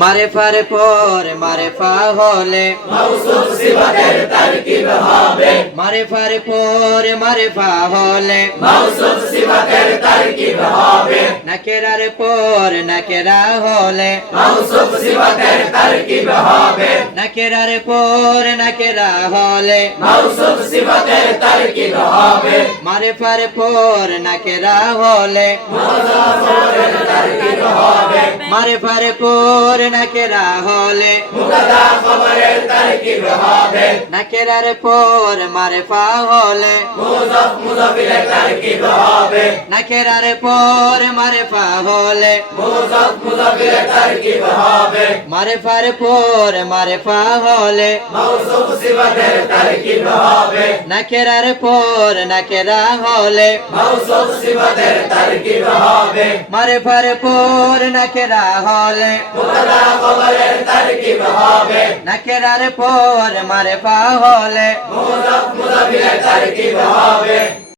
মারিফার পর মারিফা হলে মাওসুফ সিফাতের তারকিব হবে। মারিফার পর মারিফা হলে মাওসুফ সিফাতের তারকিব হবে। নাকেরার পর নাকেরা হলে মাওসুফ সিফাতের তারকিব হবে। নাকেরার পর নাকেরা হলে মাওসুফ সিফাতের তারকিব হবে। মারিফার পর নাকেরা হলে মুজাফফরের তারকিব হবে। মারিফার পর নাকেরা হলে মুবতাদা খবরের তারকিব হবে। নাকেরার পর মারিফা হলে মুজাফ মুজাফিরের তারকিব হবে। নাকেরার পর মারিফা হলে মুজাফ মুজাফিরের তারকিব হবে। মারিফার পর মারিফা হলে মাওসুফ সিফাতের তারকিব হবে। নাকেরার পর নাকেরা হলে মাওসুফ সিফাতের তারকিব হবে। মারিফার পর নাকেরা হলে মুবতাদা খবরের তারকিব হবে। নাকেরার পর মারিফা হলে মুজাফ মুজাফিরের তারকিব হবে।